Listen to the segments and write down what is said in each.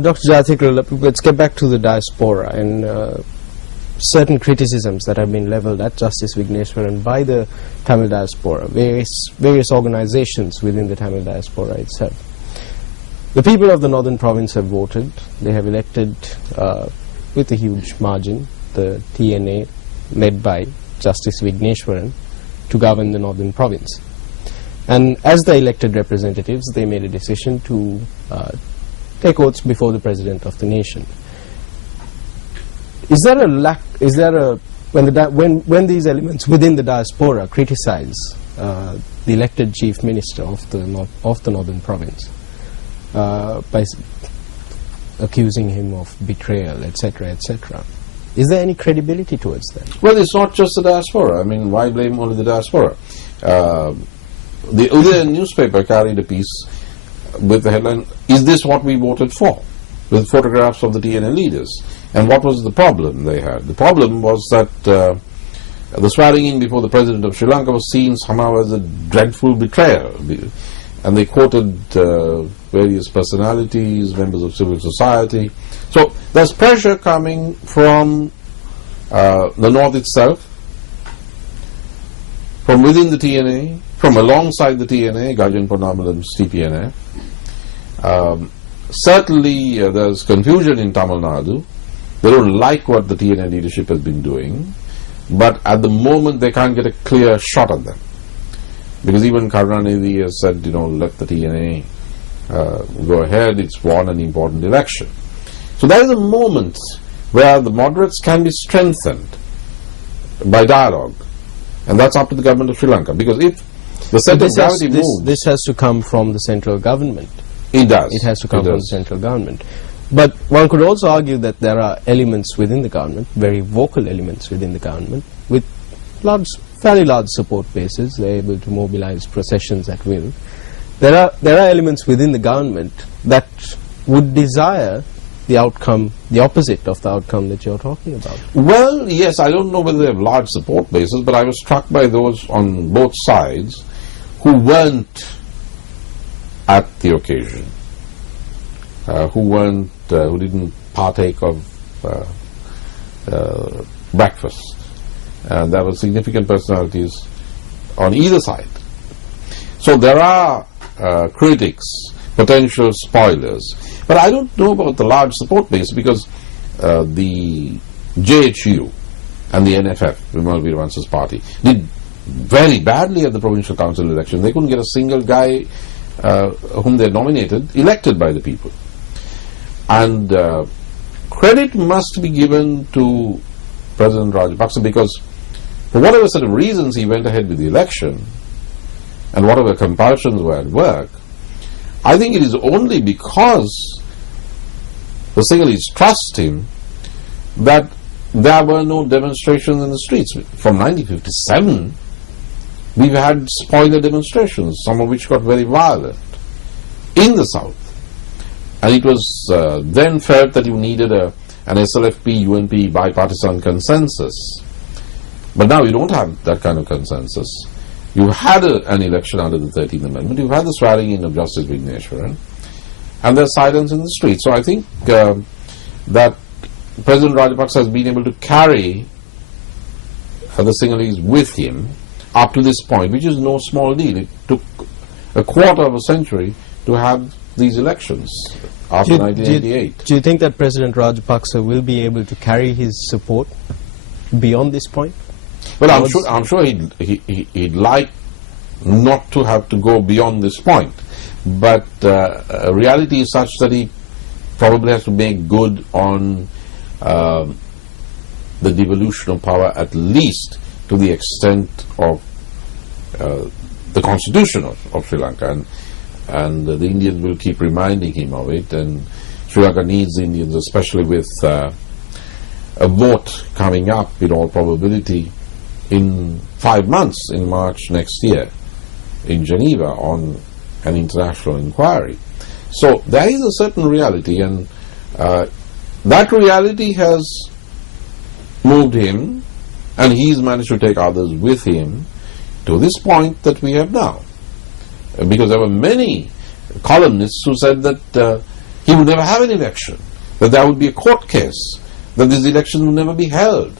Dr. Jayatilleka, let's get back to the diaspora and certain criticisms that have been leveled at Justice Vigneswaran by the Tamil diaspora, various organizations within the Tamil diaspora itself. The people of the northern province have voted. They have elected with a huge margin the TNA led by Justice Vigneswaran to govern the northern province. And as the elected representatives, they made a decision to take oaths before the President of the nation. Is there a lack, is there a, when these elements within the diaspora criticize the elected Chief Minister of the northern province by accusing him of betrayal, etc., etc., is there any credibility towards that? Well, it's not just the diaspora. I mean, why blame only the diaspora? The Udayan newspaper carried a piece with the headline, "Is this what we voted for?" with photographs of the TNA leaders. And what was the problem they had? The problem was that the swearing in before the President of Sri Lanka was seen somehow as a dreadful betrayal. And they quoted various personalities, members of civil society. So there's pressure coming from the North itself, from within the TNA, from alongside the TNA, Gajan Ponnamala's TPNF. Certainly there's confusion in Tamil Nadu. They don't like what the TNA leadership has been doing, but at the moment they can't get a clear shot at them. Because even Karunanidhi has said, you know, let the TNA go ahead, it's won an important election. So there is a moment where the moderates can be strengthened by dialogue, and that's up to the government of Sri Lanka. Because if the center of gravity moves... This has to come from the central government. It does. It has to come from the central government. But one could also argue that there are elements within the government, very vocal elements within the government, with fairly large support bases. They're able to mobilize processions at will. There are elements within the government that would desire the outcome, the opposite of the outcome that you're talking about. Well, yes, I don't know whether they have large support bases, but I was struck by those on both sides who weren't at the occasion, who didn't partake of breakfast. And there were significant personalities on either side. So there are critics, potential spoilers. But I don't know about the large support base, because the JHU and the NFF, Vimal Veeravans's party, did very badly at the provincial council election. They couldn't get a single guy whom they nominated elected by the people. And credit must be given to President Rajapaksa, because for whatever set of reasons he went ahead with the election and whatever compulsions were at work, I think it is only because the Sinhalese trust him that there were no demonstrations in the streets. From 1957, we've had spoiler demonstrations, some of which got very violent in the south. And it was then felt that you needed an SLFP-UNP bipartisan consensus. But now you don't have that kind of consensus. You had an election under the 13th Amendment. You've had the swearing in of Justice Vigneswaran. And there's silence in the street. So I think that President Rajapaksa has been able to carry the Sinhalese with him up to this point, which is no small deal. It took a quarter of a century to have these elections after 1988. Do you think that President Rajapaksa will be able to carry his support beyond this point? Well, I'm sure he'd like not to have to go beyond this point, but reality is such that he probably has to make good on the devolution of power, at least to the extent of the constitution of Sri Lanka, and the Indians will keep reminding him of it, and Sri Lanka needs the Indians, especially with a vote coming up in all probability in 5 months, in March next year, in Geneva, on an international inquiry. So there is a certain reality, and that reality has moved him, and he's managed to take others with him to this point that we have now. Because there were many columnists who said that he would never have an election, that there would be a court case, that this election would never be held,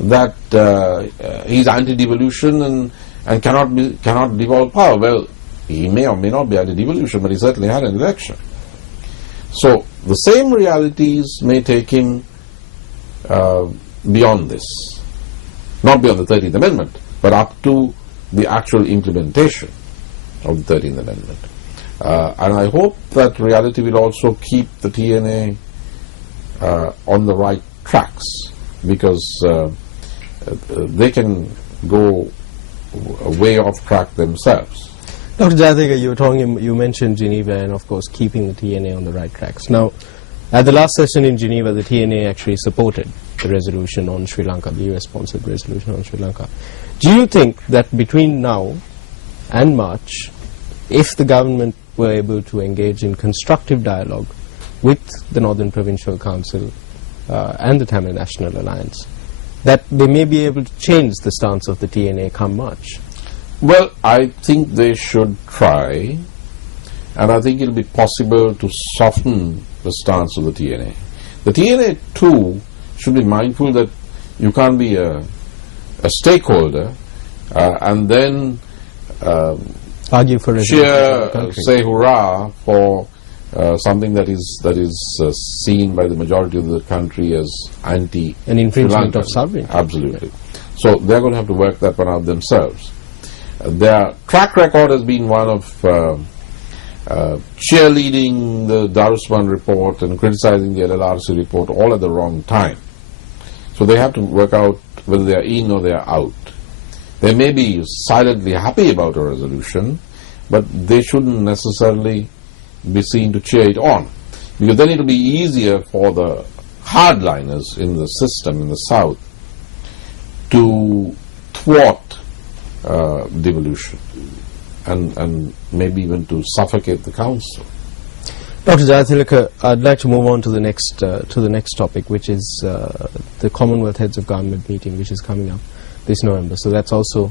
that he's anti-devolution and cannot devolve power. Well, he may or may not be anti-devolution, but he certainly had an election. So the same realities may take him beyond this, not beyond the 13th Amendment, but up to the actual implementation of the 13th Amendment. And I hope that reality will also keep the TNA on the right tracks, because they can go way off track themselves. Dr. Jayatilleka, you mentioned Geneva and of course keeping the TNA on the right tracks. Now, at the last session in Geneva, the TNA actually supported the resolution on Sri Lanka, the US-sponsored resolution on Sri Lanka. Do you think that between now and March, if the government were able to engage in constructive dialogue with the Northern Provincial Council and the Tamil National Alliance, that they may be able to change the stance of the TNA come March? Well, I think they should try, and I think it will be possible to soften the stance of the TNA. The TNA too should be mindful that you can't be a stakeholder and then argue for cheer, say hurrah for something that is seen by the majority of the country as anti an infringement of sovereignty. Absolutely. So they're going to have to work that one out themselves. Their track record has been one of cheerleading the Darusman report and criticizing the LLRC report all at the wrong time. So they have to work out whether they are in or they are out. They may be silently happy about a resolution, but they shouldn't necessarily be seen to cheer it on, because then it will be easier for the hardliners in the system in the South to thwart devolution and maybe even to suffocate the council. Dr. Jayatilleka, I'd like to move on to the next topic, which is the Commonwealth Heads of Government meeting, which is coming up this November. So that's also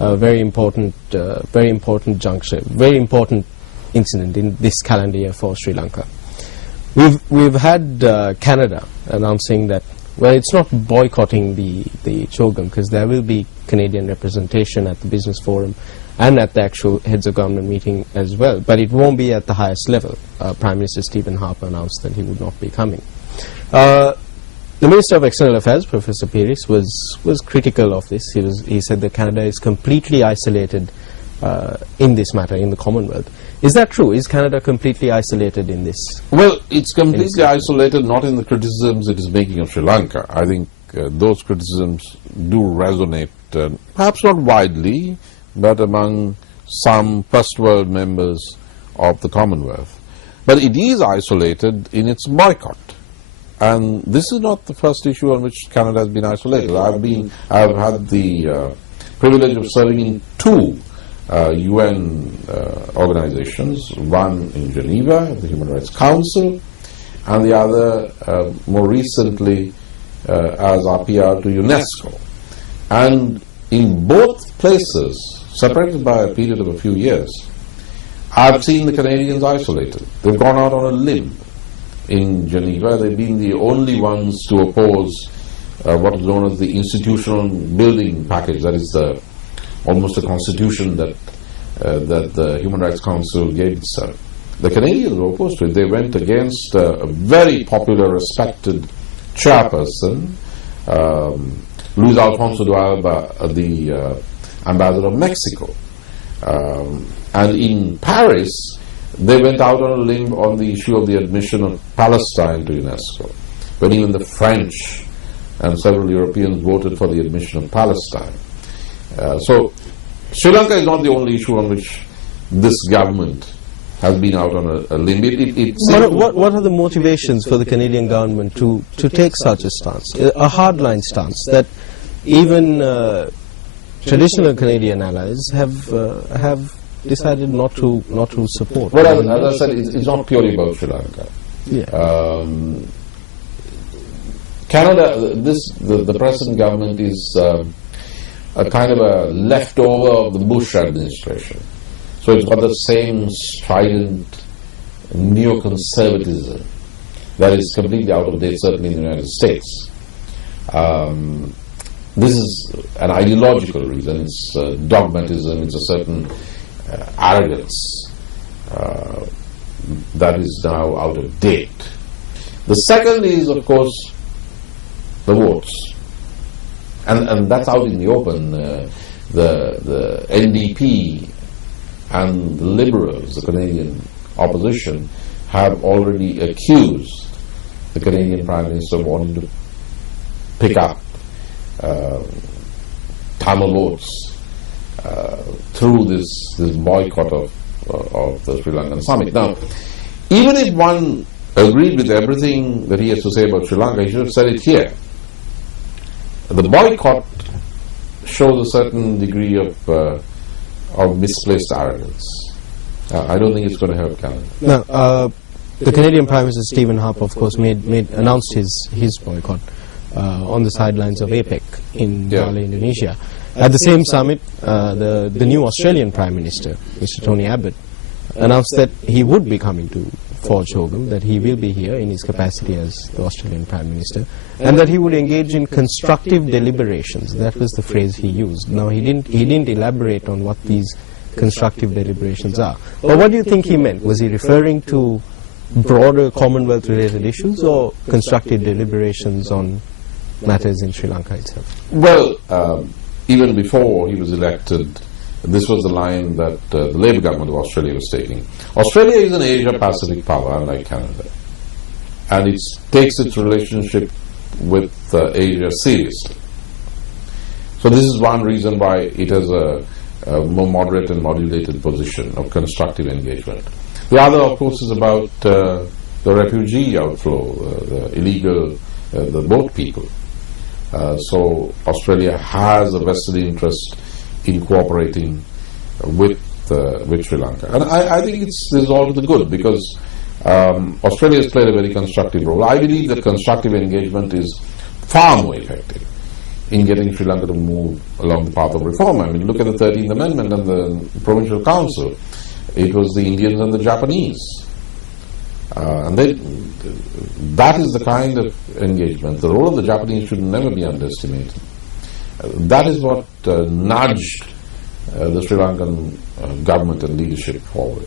a very important juncture, very important incident in this calendar year for Sri Lanka. We've had Canada announcing that, well, it's not boycotting the CHOGM, because there will be Canadian representation at the Business Forum and at the actual Heads of Government meeting as well, but it won't be at the highest level. Prime Minister Stephen Harper announced that he would not be coming. The Minister of External Affairs, Professor Peiris, was critical of this. He said that Canada is completely isolated in this matter, in the Commonwealth. Is that true? Is Canada completely isolated in this? Well, it's completely isolated, not in the criticisms it is making of Sri Lanka. I think those criticisms do resonate, perhaps not widely, but among some first world members of the Commonwealth. But it is isolated in its boycott. And this is not the first issue on which Canada has been isolated. I've had the privilege of serving in two UN organizations, one in Geneva, the Human Rights Council, and the other more recently as RPR to UNESCO. And in both places, separated by a period of a few years, I've seen the Canadians isolated. They've gone out on a limb. In Geneva, they've been the only ones to oppose what is known as the institutional building package, that is almost a constitution that the Human Rights Council gave itself. The Canadians were opposed to it. They went against a very popular, respected chairperson, Luis Alfonso de Alba, the ambassador of Mexico. And in Paris, they went out on a limb on the issue of the admission of Palestine to UNESCO, when even the French and several Europeans voted for the admission of Palestine. So Sri Lanka is not the only issue on which this government has been out on a limb. What are the motivations for the Canadian government to take such a stance, a hardline stance that even traditional Canadian allies have decided not to support? Well, as I said, it's not purely about Sri Lanka. Yeah. Canada, the present government is a kind of a leftover of the Bush administration. So it's got the same strident neoconservatism that is completely out of date, certainly in the United States. This is an ideological reason. It's dogmatism. It's a certain arrogance that is now out of date. The second is, of course, the votes, and that's out in the open. The NDP and the Liberals, the Canadian opposition, have already accused the Canadian Prime Minister of wanting to pick up Tamil votes through this boycott of the Sri Lankan summit. Now, even if one agreed with everything that he has to say about Sri Lanka, he should have said it here. The boycott shows a certain degree of misplaced arrogance. I don't think it's going to help Canada. Now, the Canadian Prime Minister Stephen Harper, of course, announced his boycott on the sidelines of APEC in Bali, Indonesia. At the same summit, the new Australian Prime Minister, Mr. Tony Abbott, announced that he would be coming to Fort Chogum, that he will be here in his capacity as the Australian Prime Minister, and that he would engage in constructive deliberations. That was the phrase he used. Now, he didn't elaborate on what these constructive deliberations are. But what do you think he meant? Was he referring to broader Commonwealth-related issues or constructive deliberations on matters in Sri Lanka itself? Well, even before he was elected, this was the line that the Labour government of Australia was taking. Australia is an Asia-Pacific power, unlike Canada, and it takes its relationship with Asia seriously. So this is one reason why it has a more moderate and modulated position of constructive engagement. The other, of course, is about the refugee outflow, the illegal, the boat people. So Australia has a vested interest in cooperating with Sri Lanka, and I think this is all to the good, because Australia has played a very constructive role. I believe that constructive engagement is far more effective in getting Sri Lanka to move along the path of reform. I mean, look at the 13th Amendment and the Provincial Council. It was the Indians and the Japanese. And that is the kind of engagement. The role of the Japanese should never be underestimated. That is what nudged the Sri Lankan government and leadership forward.